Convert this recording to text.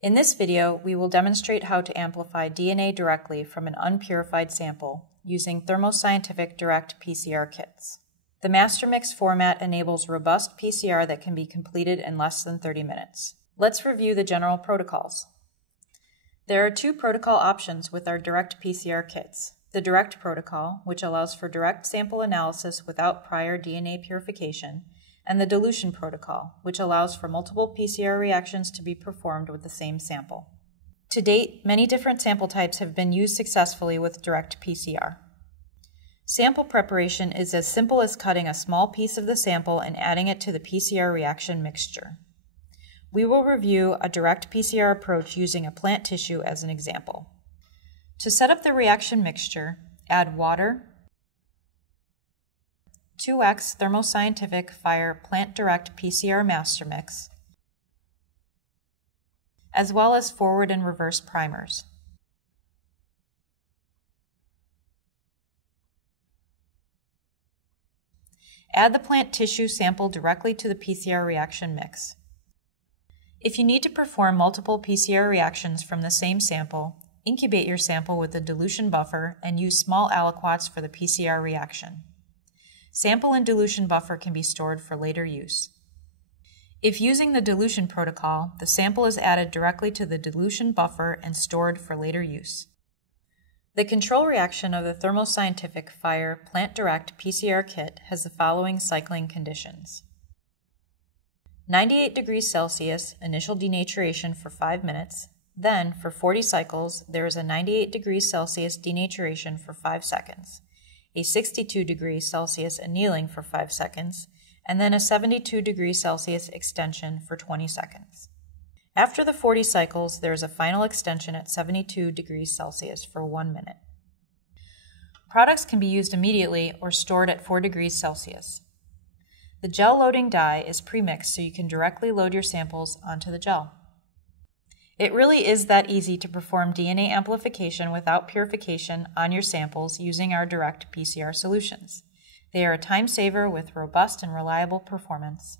In this video, we will demonstrate how to amplify DNA directly from an unpurified sample using Thermo direct PCR kits. The master mix format enables robust PCR that can be completed in less than 30 minutes. Let's review the general protocols. There are two protocol options with our direct PCR kits. The direct protocol, which allows for direct sample analysis without prior DNA purification, and the dilution protocol, which allows for multiple PCR reactions to be performed with the same sample. To date, many different sample types have been used successfully with direct PCR. Sample preparation is as simple as cutting a small piece of the sample and adding it to the PCR reaction mixture. We will review a direct PCR approach using a plant tissue as an example. To set up the reaction mixture, add water, 2x Thermo Fire Plant Direct PCR Master Mix, as well as forward and reverse primers. Add the plant tissue sample directly to the PCR reaction mix. If you need to perform multiple PCR reactions from the same sample, incubate your sample with a dilution buffer and use small aliquots for the PCR reaction. Sample and dilution buffer can be stored for later use. If using the dilution protocol, the sample is added directly to the dilution buffer and stored for later use. The control reaction of the Thermo Fire Plant Direct PCR kit has the following cycling conditions. 98 degrees Celsius, initial denaturation for 5 minutes. Then, for 40 cycles, there is a 98 degrees Celsius denaturation for 5 seconds, a 62 degrees Celsius annealing for 5 seconds, and then a 72 degrees Celsius extension for 20 seconds. After the 40 cycles, there is a final extension at 72 degrees Celsius for 1 minute. Products can be used immediately or stored at 4 degrees Celsius. The gel loading die is premixed so you can directly load your samples onto the gel. It really is that easy to perform DNA amplification without purification on your samples using our direct PCR solutions. They are a time saver with robust and reliable performance.